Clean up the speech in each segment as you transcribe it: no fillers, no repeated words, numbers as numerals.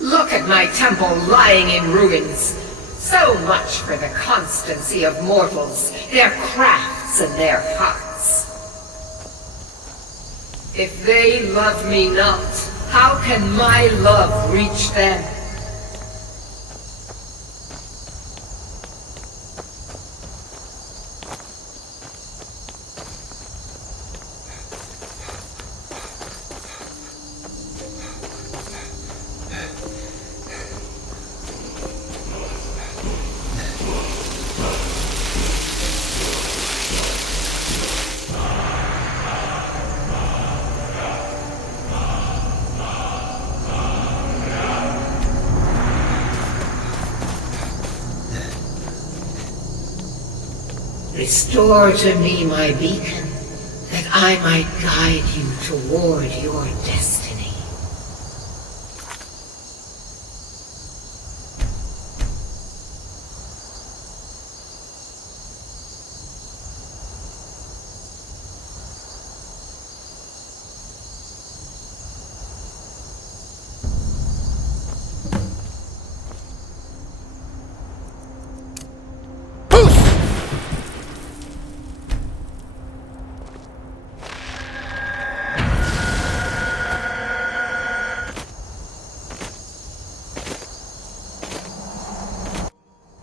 Look at my temple lying in ruins. So much for the constancy of mortals, their crafts and their hearts. If they love me not, how can my love reach them? Restore to me my beacon, that I might guide you toward your destiny.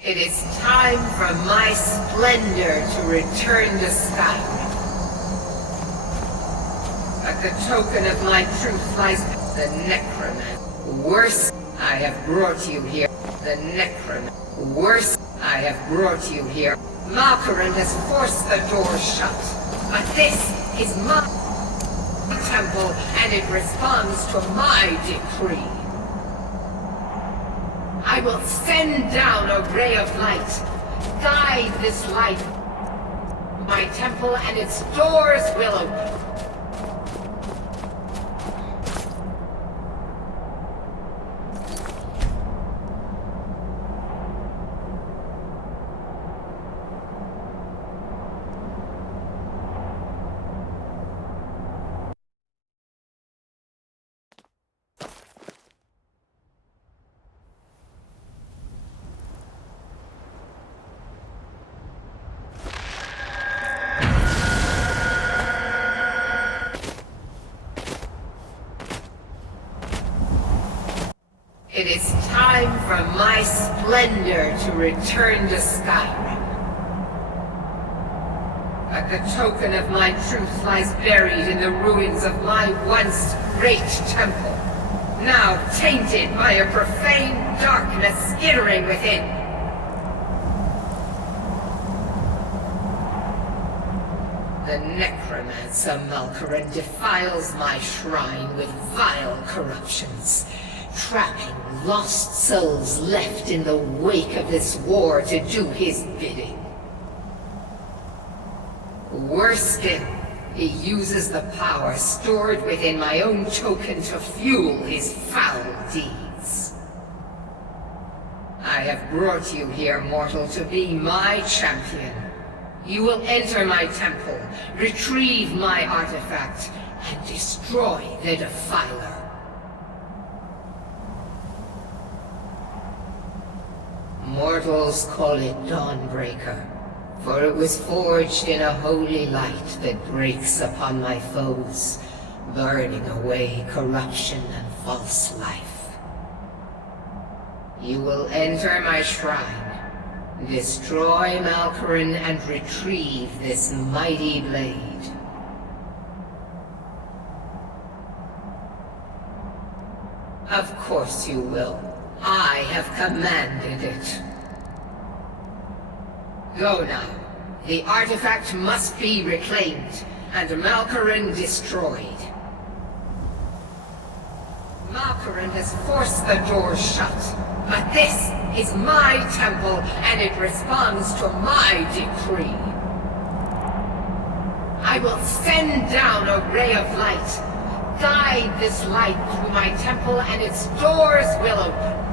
It is time for my splendor to return to Skyrim. But the token of my truth lies the necromancer. Worse, I have brought you here. The necromancer. Worse, I have brought you here. Malkaran has forced the door shut. But this is my temple, and it responds to my decree. I will send down a ray of light. Guide this light. My temple and its doors will open. It is time for my splendor to return to Skyrim. But the token of my truth lies buried in the ruins of my once great temple, now tainted by a profane darkness skittering within. The necromancer Malkaran defiles my shrine with vile corruptions, trapping lost souls left in the wake of this war to do his bidding. Worse still, he uses the power stored within my own token to fuel his foul deeds. I have brought you here, mortal, to be my champion. You will enter my temple, retrieve my artifact, and destroy the Defiler. Mortals call it Dawnbreaker, for it was forged in a holy light that breaks upon my foes, burning away corruption and false life. You will enter my shrine, destroy Malkaran, and retrieve this mighty blade. Of course you will. I have commanded it. Go now. The artifact must be reclaimed, and Malkaran destroyed. Malkaran has forced the door shut, but this is my temple, and it responds to my decree. I will send down a ray of light. Guide this light through my temple and its doors will open.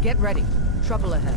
Get ready. Trouble ahead.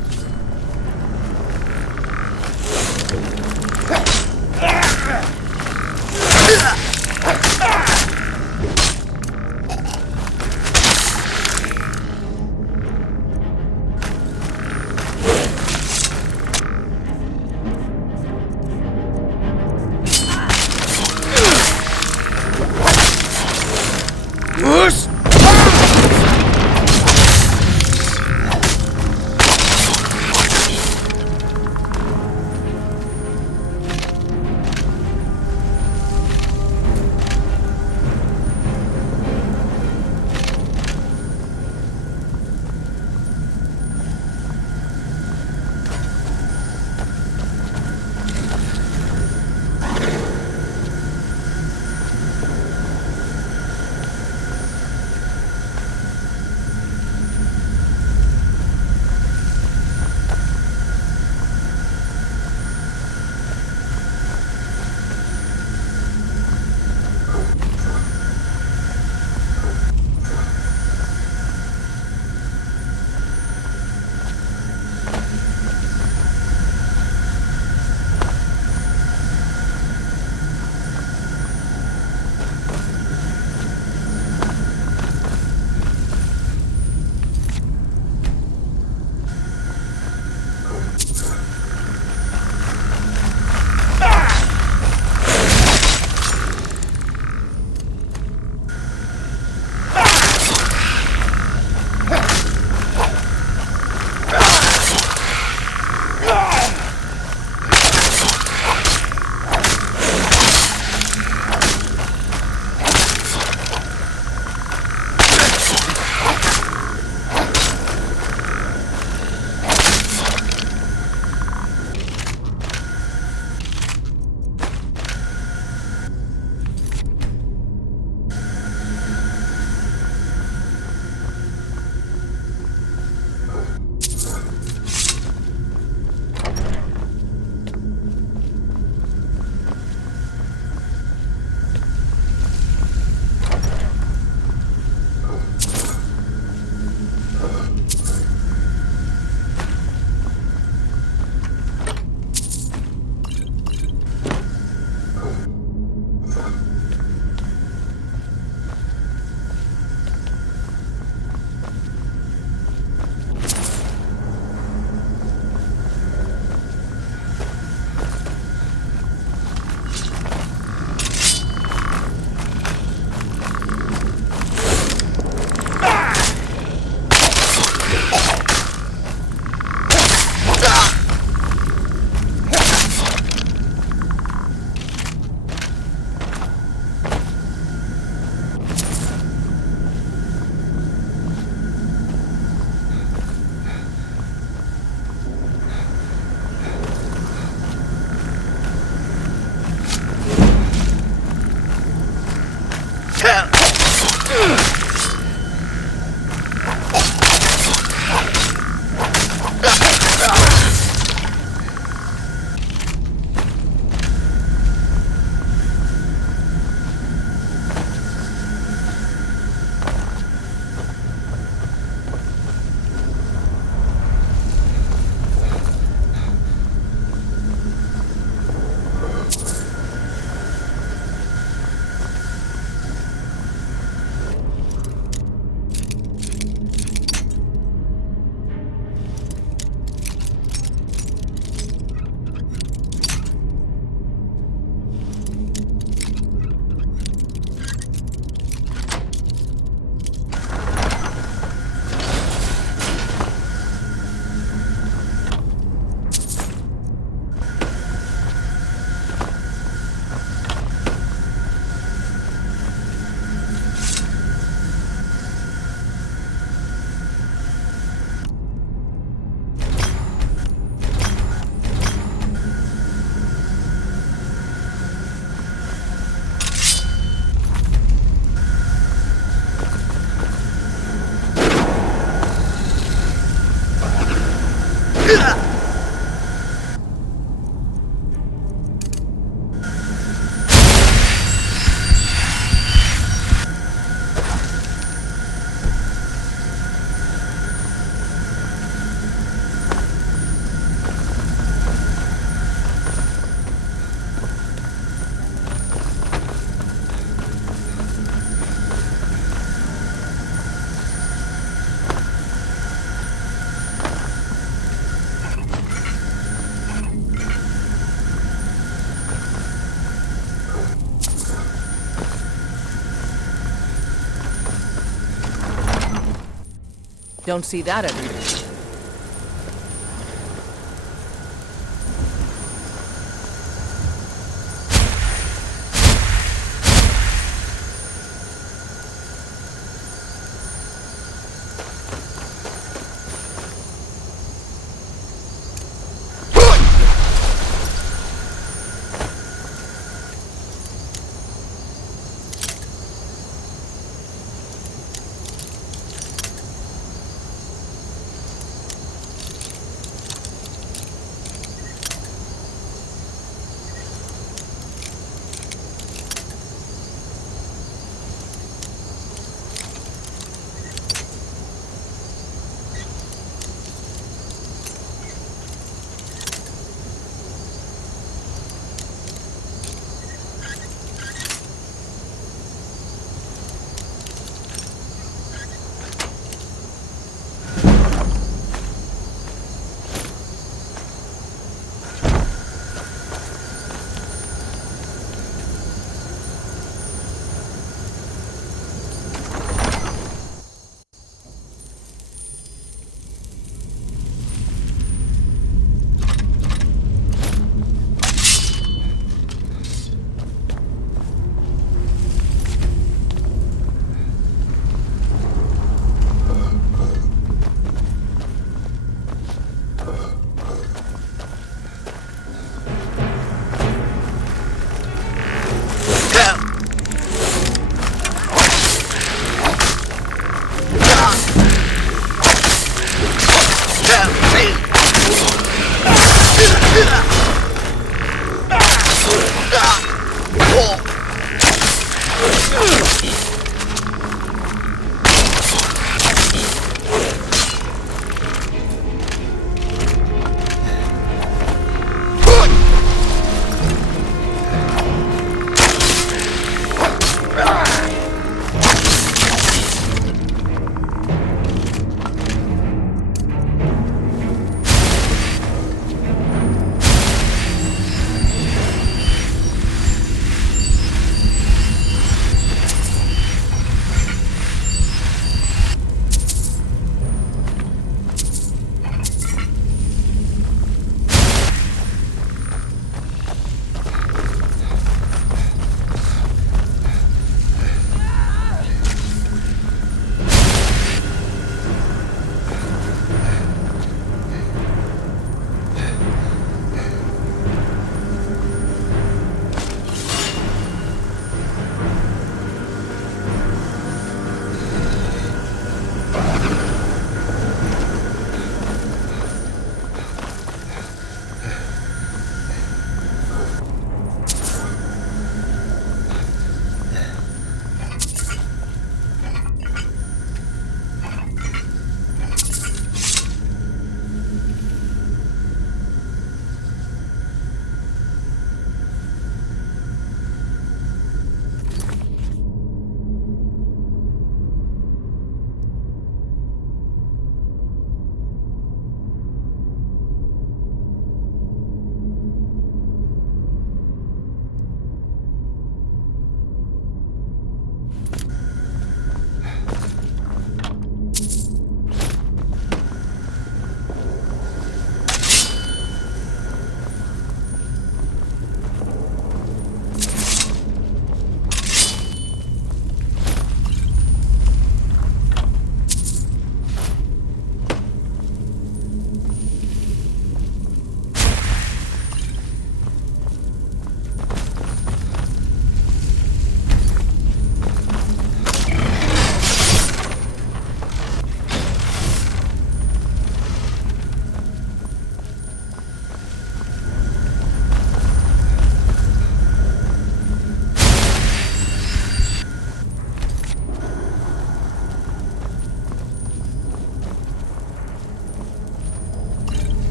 Don't see that every day.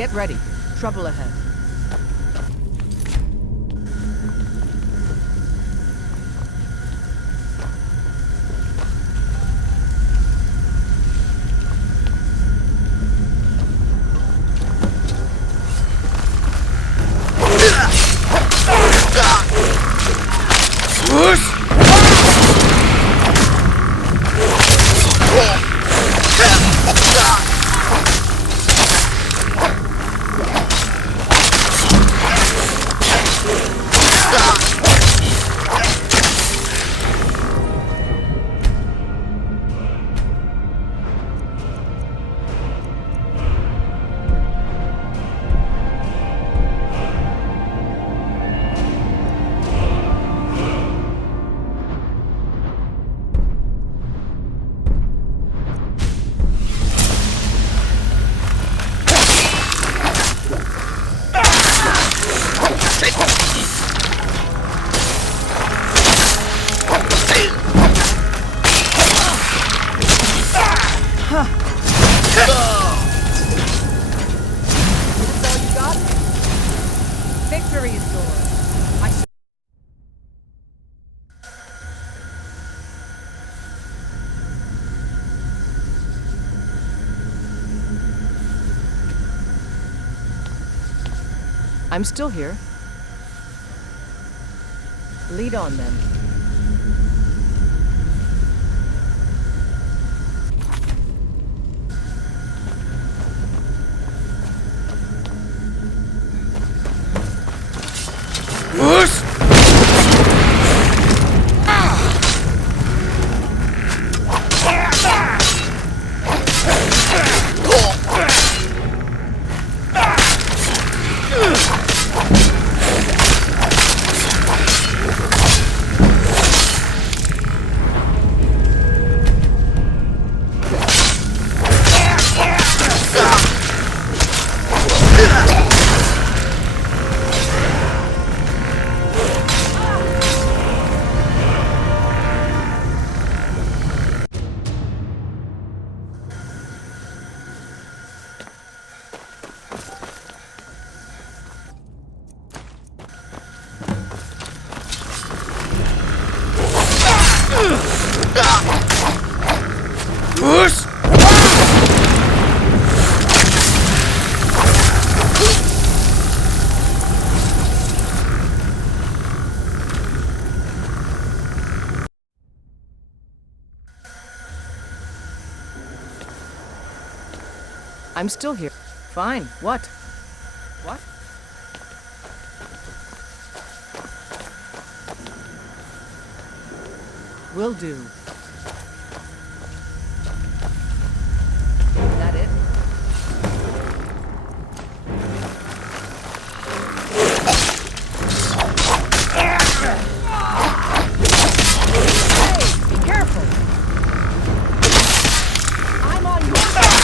Get ready. Trouble ahead. Victory is yours. I'm still here. Lead on then. I'm still here. Fine. What? What? Will do. Is that it? Hey, be careful. I'm on your side.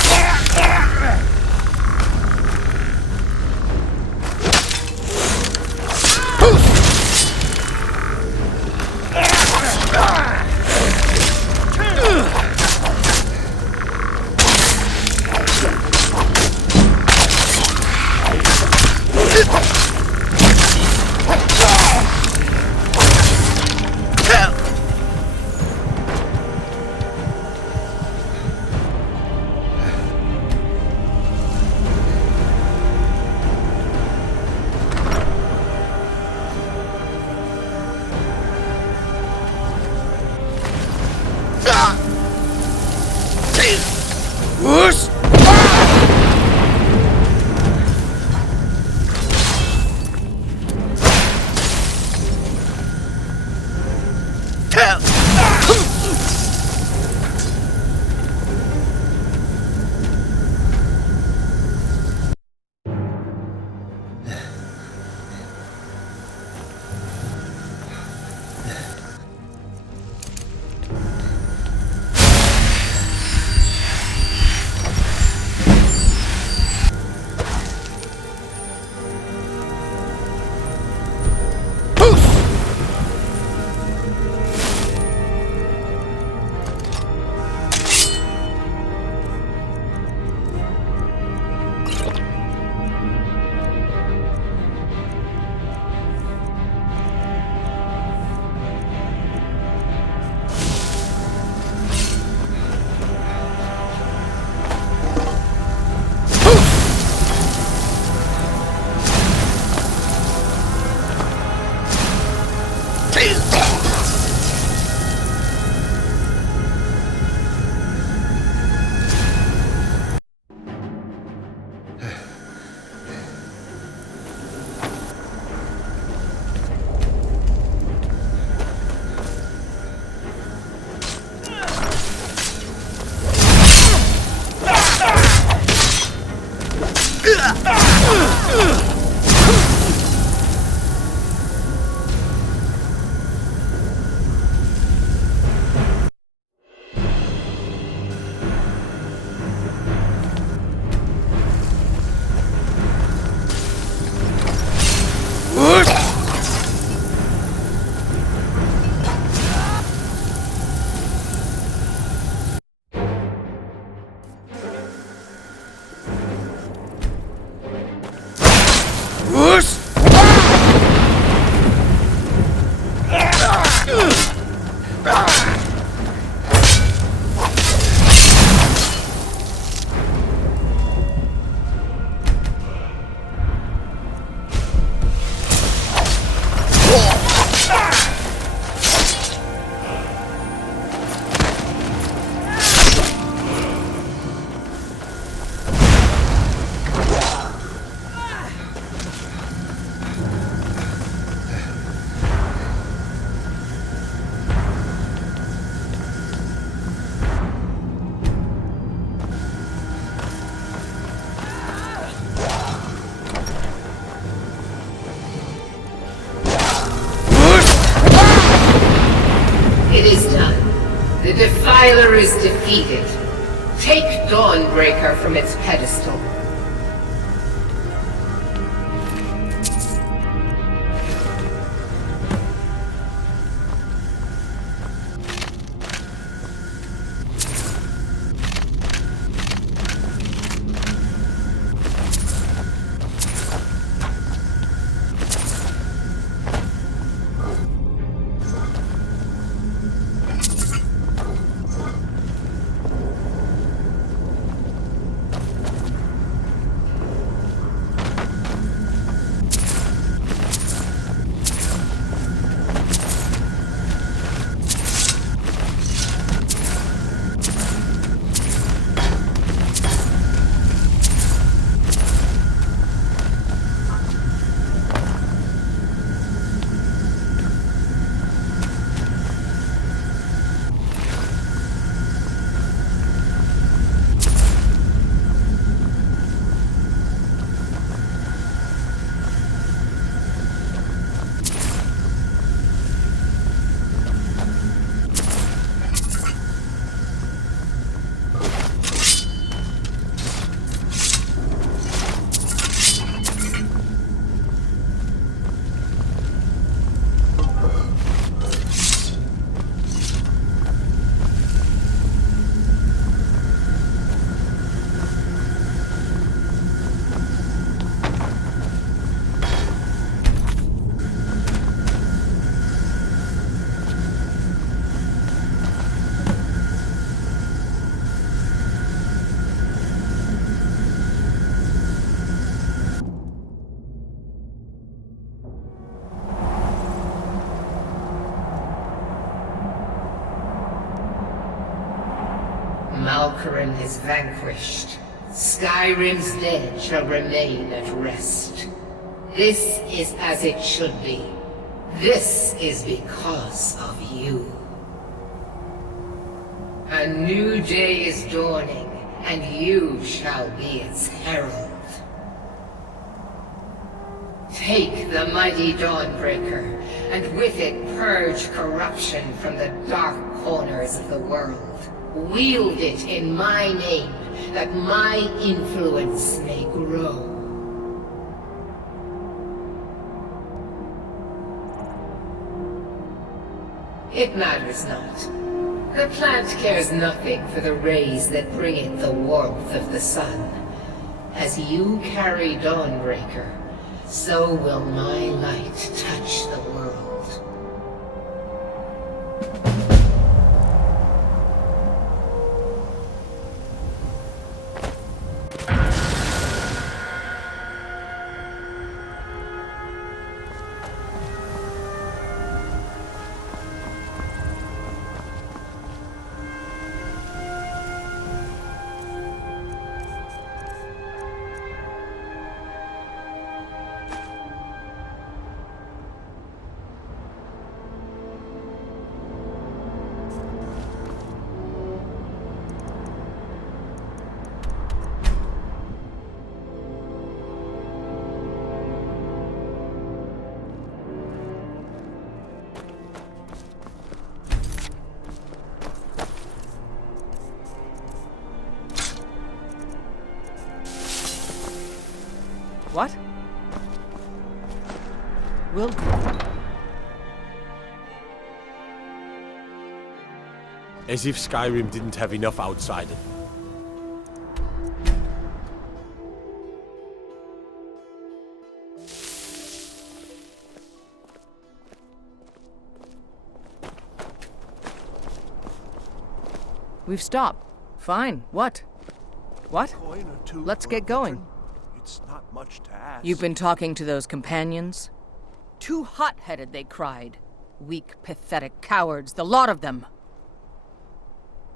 It is done. The Defiler is defeated. Take Dawnbreaker from its pedestal. Malkarin is vanquished. Skyrim's dead shall remain at rest. This is as it should be. This is because of you. A new day is dawning, and you shall be its herald. Take the mighty Dawnbreaker, and with it purge corruption from the dark corners of the world. Wield it in my name, that my influence may grow. It matters not. The plant cares nothing for the rays that bring it the warmth of the sun. As you carry Dawnbreaker, so will my light touch the world. What? Will do. As if Skyrim didn't have enough outsiders. We've stopped. Fine. What? What? Coin or two Let's for get a going. veteran? It's not much to ask. You've been talking to those companions? Too hot-headed, they cried. Weak, pathetic cowards, the lot of them.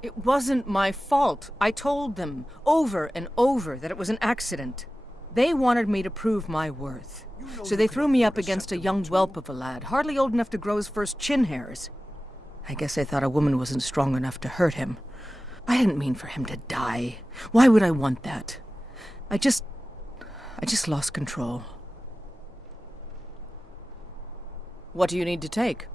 It wasn't my fault. I told them, over and over, that it was an accident. They wanted me to prove my worth. So they threw me up against a young whelp of a lad, hardly old enough to grow his first chin hairs. I guess they thought a woman wasn't strong enough to hurt him. I didn't mean for him to die. Why would I want that? I just lost control. What do you need to take?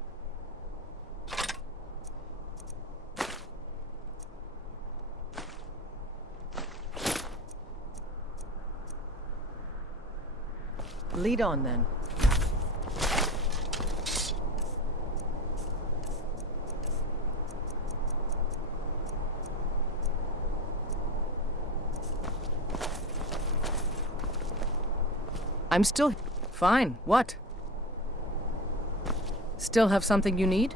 Lead on, then. I'm still... Fine. What? Still have something you need?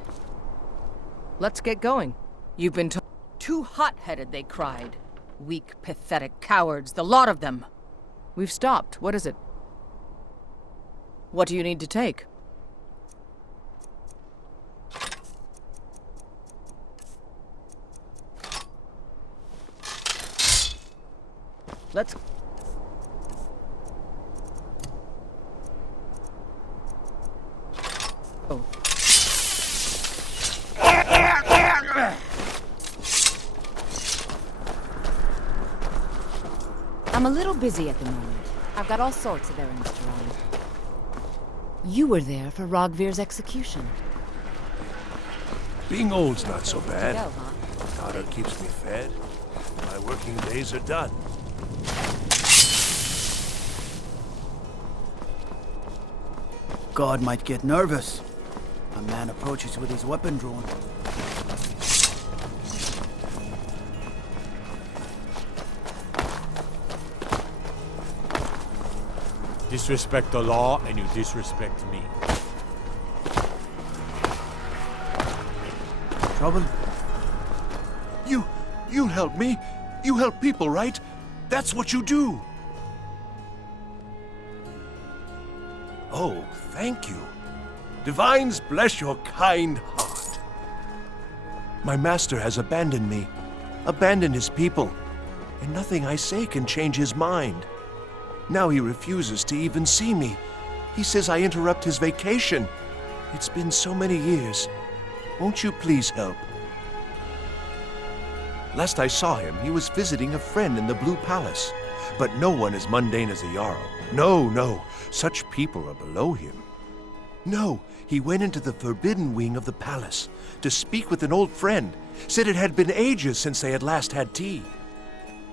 Let's get going. You've been too hot-headed, they cried. Weak, pathetic cowards, the lot of them. We've stopped. What is it? What do you need to take? Let's... Oh. I'm a little busy at the moment. I've got all sorts of errands to run. You were there for Rogvir's execution. Being old's not so bad. Go, huh? Daughter keeps me fed. My working days are done. God might get nervous. A man approaches with his weapon drawn. Disrespect the law, and you disrespect me. Trouble? You help me. You help people, right? That's what you do. Oh, thank you. Divines bless your kind heart. My master has abandoned me, abandoned his people, and nothing I say can change his mind. Now he refuses to even see me. He says I interrupt his vacation. It's been so many years. Won't you please help? Last I saw him, he was visiting a friend in the Blue Palace. But no one as mundane as a Jarl. No. Such people are below him. No, he went into the forbidden wing of the palace to speak with an old friend. Said it had been ages since they had last had tea.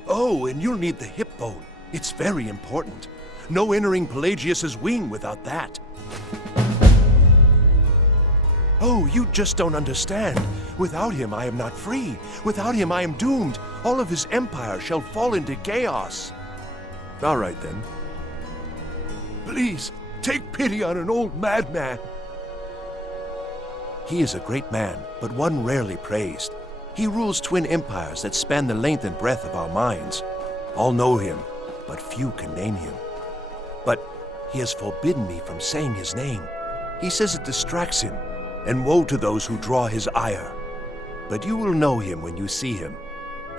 Oh, and you'll need the hip bone. It's very important. No entering Pelagius's wing without that. Oh, you just don't understand. Without him, I am not free. Without him, I am doomed. All of his empire shall fall into chaos. All right, then. Please, take pity on an old madman. He is a great man, but one rarely praised. He rules twin empires that span the length and breadth of our minds. All know him, but few can name him. But he has forbidden me from saying his name. He says it distracts him, and woe to those who draw his ire. But you will know him when you see him.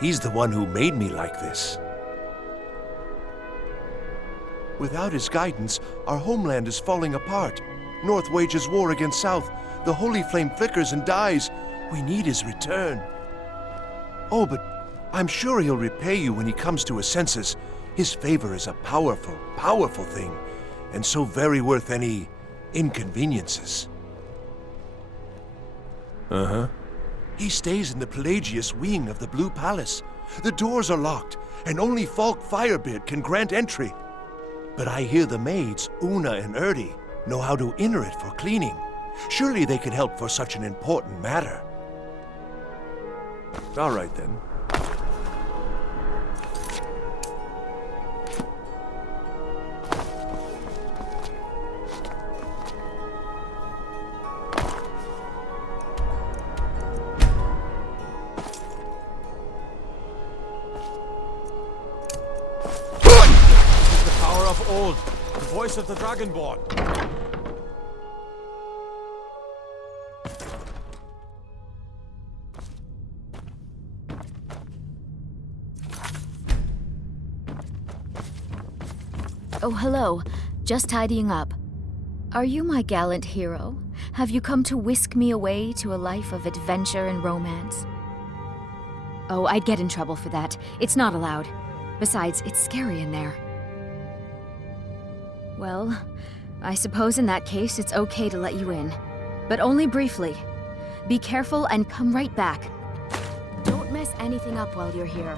He's the one who made me like this. Without his guidance, our homeland is falling apart. North wages war against South. The holy flame flickers and dies. We need his return. Oh, but I'm sure he'll repay you when he comes to his senses. His favor is a powerful, powerful thing, and so very worth any inconveniences. Uh-huh. He stays in the Pelagius wing of the Blue Palace. The doors are locked, and only Falk Firebeard can grant entry. But I hear the maids, Una and Erdi, know how to enter it for cleaning. Surely they could help for such an important matter. All right, then. The power of old, the voice of the Dragonborn. Oh, hello. Just tidying up. Are you my gallant hero? Have you come to whisk me away to a life of adventure and romance? Oh, I'd get in trouble for that. It's not allowed. Besides, it's scary in there. Well, I suppose in that case it's okay to let you in. But only briefly. Be careful and come right back. Don't mess anything up while you're here.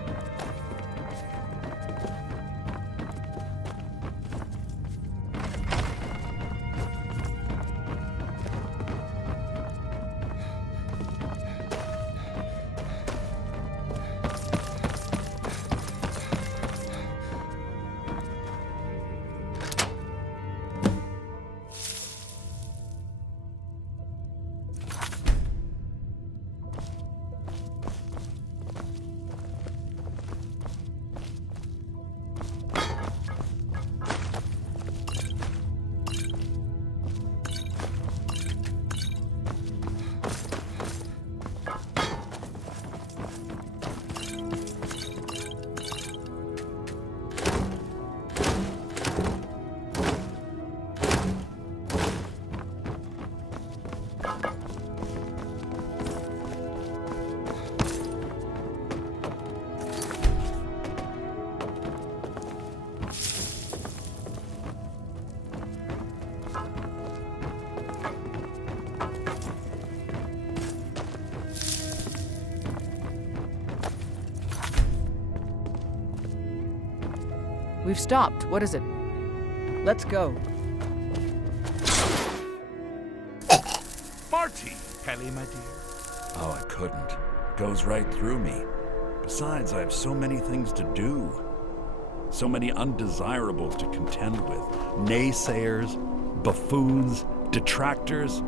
We've stopped. What is it? Let's go. Marty, Kelly, my dear. Oh, I couldn't. Goes right through me. Besides, I have so many things to do. So many undesirables to contend with. Naysayers, buffoons, detractors.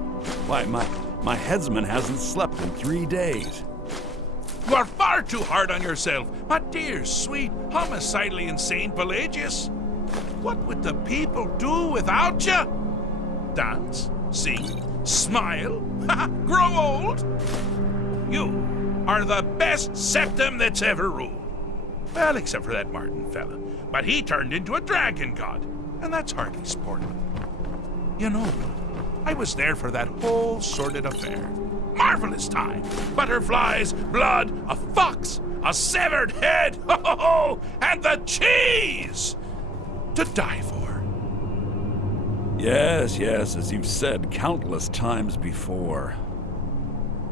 Why, my headsman hasn't slept in 3 days. You are far too hard on yourself, my dear, sweet, homicidally insane Pelagius. What would the people do without you? Dance, sing, smile, grow old? You are the best septum that's ever ruled. Well, except for that Martin fella. But he turned into a dragon god, and that's hardly sport. You know, I was there for that whole sordid affair. Marvelous time. Butterflies, blood, a fox, a severed head, ho ho ho, and the cheese to die for. Yes, as you've said countless times before.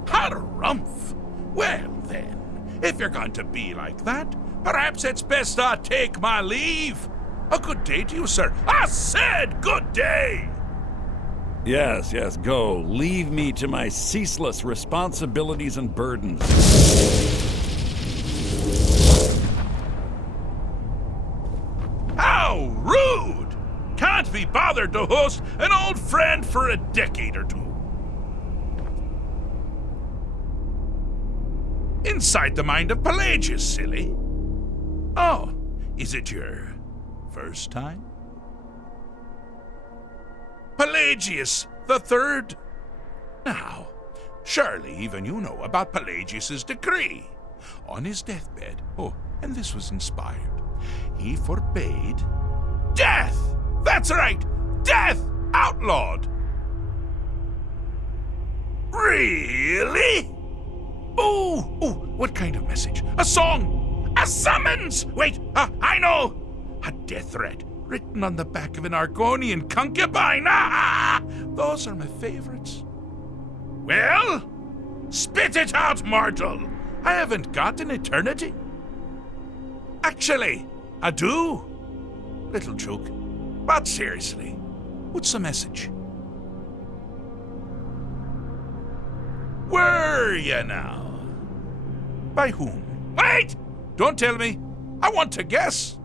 Harumph! Well then, if you're going to be like that, perhaps it's best I take my leave. A good day to you, sir. I said good day! Yes, go. Leave me to my ceaseless responsibilities and burdens. How rude! Can't be bothered to host an old friend for a decade or two. Inside the mind of Pelagius, silly. Oh, is it your first time? Pelagius the Third? Now, surely even you know about Pelagius's decree. On his deathbed, oh, and this was inspired, he forbade death! That's right! Death outlawed! Really? Ooh, what kind of message? A song? A summons? Wait, I know! A death threat written on the back of an Argonian concubine. Those are my favorites. Well, spit it out, mortal. I haven't got an eternity. Actually, I do. Little joke. But seriously, what's the message? Were you now? By whom? Wait! Don't tell me. I want to guess.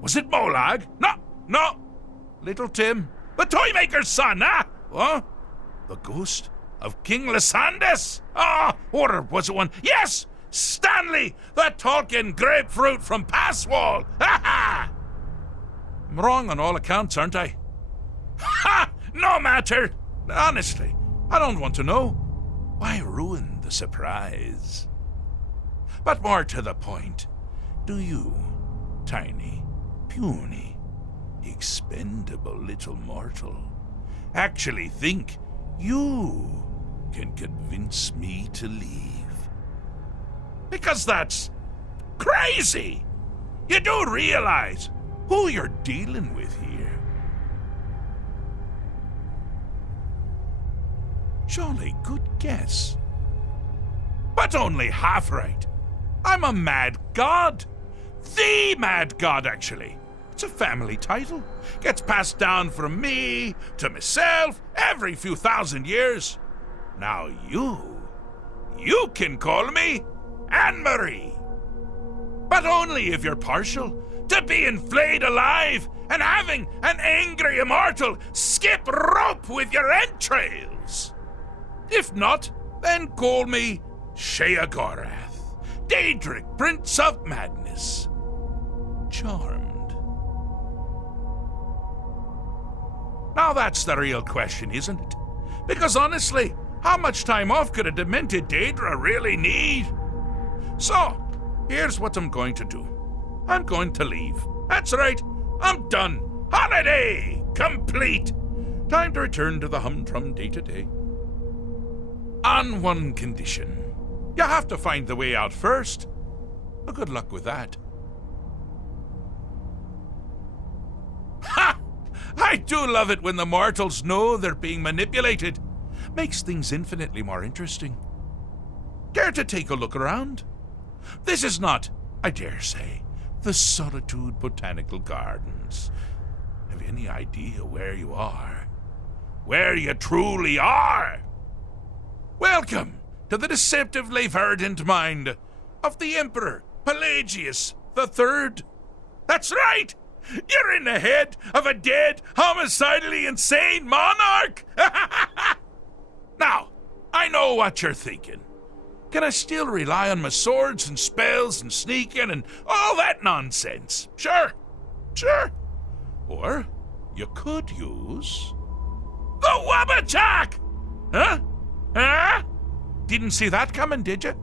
Was it Molag? No. Little Tim, the Toymaker's son, huh? Huh? The ghost of King Lysandes? Or was it one? Yes! Stanley, the talking grapefruit from Passwall! Ha ha! I'm wrong on all accounts, aren't I? Ha! No matter! Honestly, I don't want to know. Why ruin the surprise? But more to the point, do you, tiny, puny, expendable little mortal, actually think you can convince me to leave? Because that's crazy! You do realize who you're dealing with here. Jolly good guess. But only half right. I'm a mad god. The mad god, actually. It's a family title. Gets passed down from me to myself every few thousand years. Now you can call me Anne-Marie. But only if you're partial to being flayed alive and having an angry immortal skip rope with your entrails. If not, then call me Sheogorath, Daedric, Prince of Madness. Charmed. Now that's the real question, isn't it? Because honestly, how much time off could a demented Daedra really need? So, here's what I'm going to do. I'm going to leave. That's right, I'm done. Holiday complete. Time to return to the humdrum day-to-day. On one condition. You have to find the way out first. Well, good luck with that. Ha! I do love it when the mortals know they're being manipulated. Makes things infinitely more interesting. Care to take a look around? This is not, I dare say, the Solitude Botanical Gardens. Have you any idea where you are? Where you truly are? Welcome to the deceptively verdant mind of the Emperor Pelagius III. That's right! You're in the head of a dead, homicidally insane monarch! Now, I know what you're thinking. Can I still rely on my swords and spells and sneaking and all that nonsense? Sure. Or you could use the Wabbajack! Huh? Didn't see that coming, did you?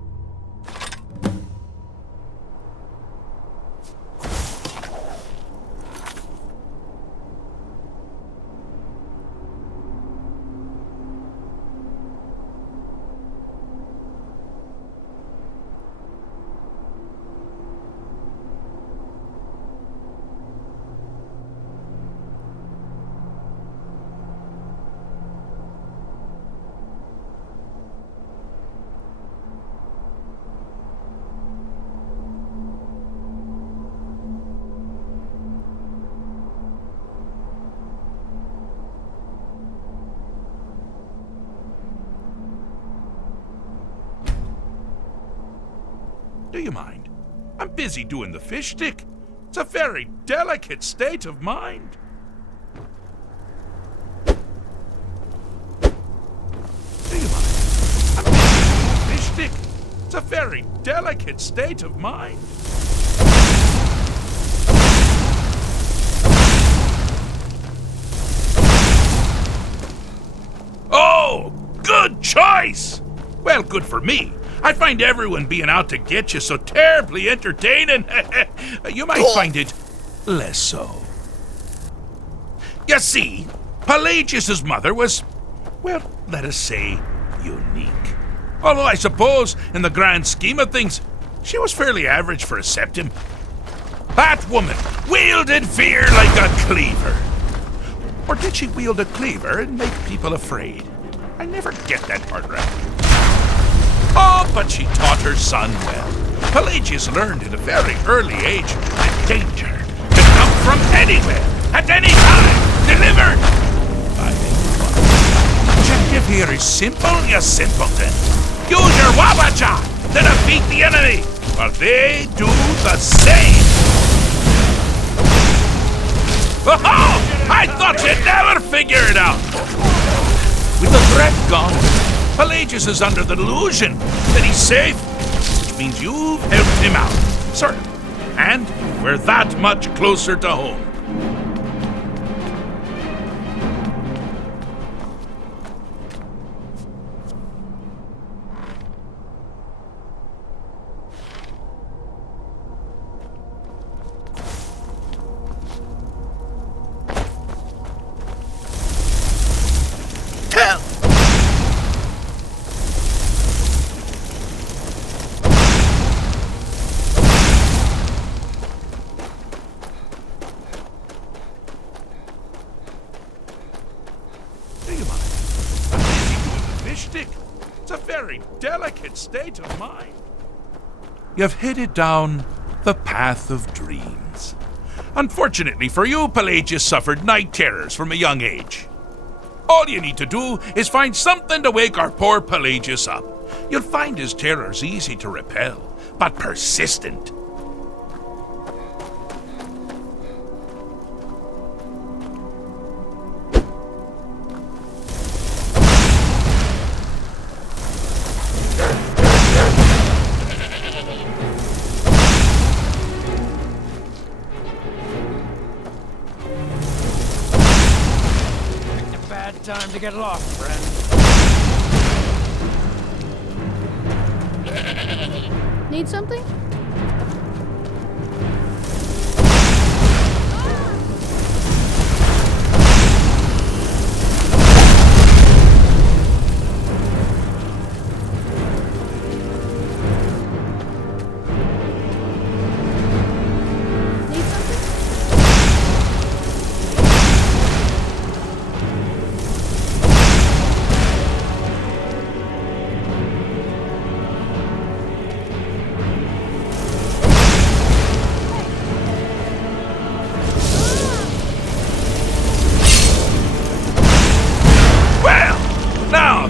Do you mind? I'm busy doing the fish stick. It's a very delicate state of mind. Do you mind? I'm busy doing the fish stick. It's a very delicate state of mind. Oh, good choice! Well, good for me. I find everyone being out to get you so terribly entertaining. You might find it less so. You see, Pelagius' mother was, well, let us say, unique. Although I suppose, in the grand scheme of things, she was fairly average for a septim. That woman wielded fear like a cleaver. Or did she wield a cleaver and make people afraid? I never get that part right. Oh, but she taught her son well. Pelagius learned at a very early age that danger could come from anywhere at any time! Delivered! By anyone. Objective here is simple, you simpleton. Use your Wabacha to defeat the enemy, while they do the same! Oh! I thought you'd never figure it out! With the threat gone, Pelagius is under the delusion that he's safe, which means you've helped him out, sir. And we're that much closer to home. It's a very delicate state of mind. You've headed down the path of dreams. Unfortunately for you, Pelagius suffered night terrors from a young age. All you need to do is find something to wake our poor Pelagius up. You'll find his terrors easy to repel, but persistent. Time to get lost, friend. Need something?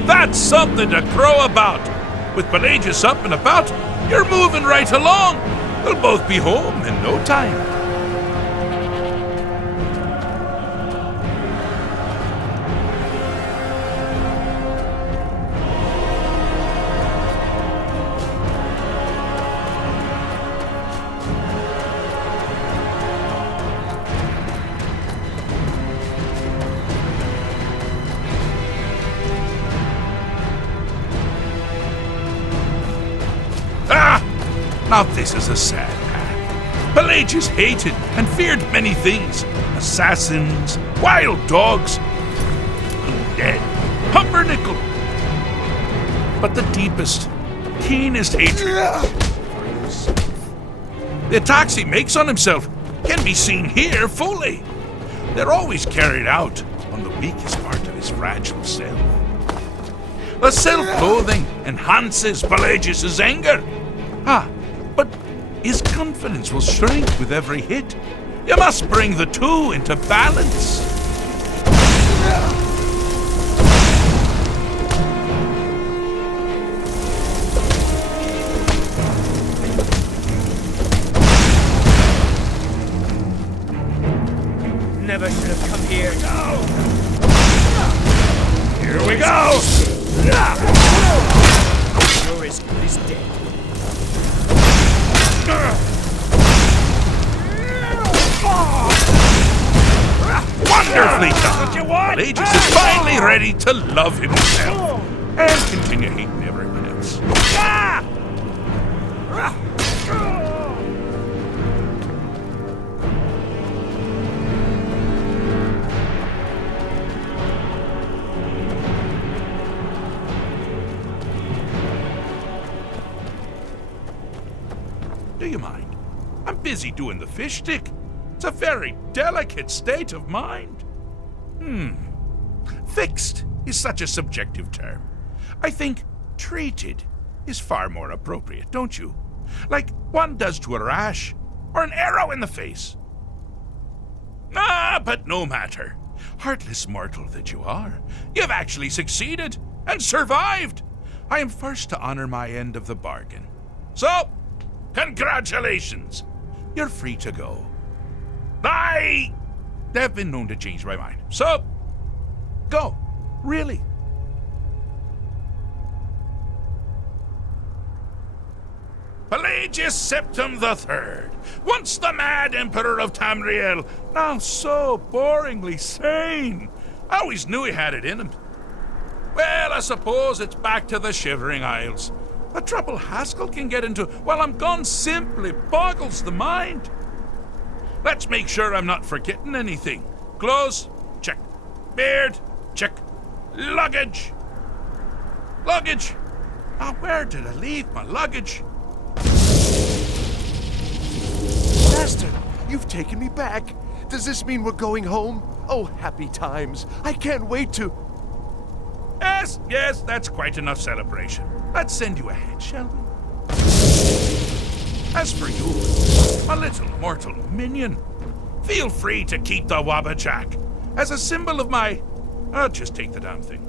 That's something to crow about. With Pelagius up and about, you're moving right along. We'll both be home in no time. Now this is a sad path. Pelagius hated and feared many things. Assassins, wild dogs, undead, pumpernickel. But the deepest, keenest hatred for himself. The attacks he makes on himself can be seen here fully. They're always carried out on the weakest part of his fragile self. The self-loathing enhances Pelagius's anger. But his confidence will shrink with every hit. You must bring the two into balance. Never should have come here. Here we go! Your escape is dead. Wonderfully done! Pelagius is finally ready to love himself and continue hating everyone else. Do you mind? I'm busy doing the fish stick. It's a very delicate state of mind. Fixed is such a subjective term. I think treated is far more appropriate, don't you? Like one does to a rash or an arrow in the face. but no matter. Heartless mortal that you are, you've actually succeeded and survived. I am first to honor my end of the bargain. So, congratulations. You're free to go. They've been known to change my mind. So, go. Really. Pelagius Septim III, once the mad Emperor of Tamriel, now so boringly sane. I always knew he had it in him. Well, I suppose it's back to the Shivering Isles. The trouble Haskell can get into while I'm gone simply boggles the mind. Let's make sure I'm not forgetting anything. Clothes, check. Beard, check. Luggage. Luggage. Now, where did I leave my luggage? Master, you've taken me back. Does this mean we're going home? Oh, happy times. I can't wait to... Yes, that's quite enough celebration. Let's send you ahead, shall we? As for you, my little mortal minion, feel free to keep the Wabbajack as a symbol of my... I'll just take the damn thing.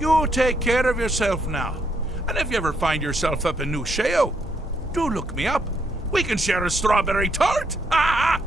You take care of yourself now. And if you ever find yourself up in New Sheo, do look me up. We can share a strawberry tart. Ah!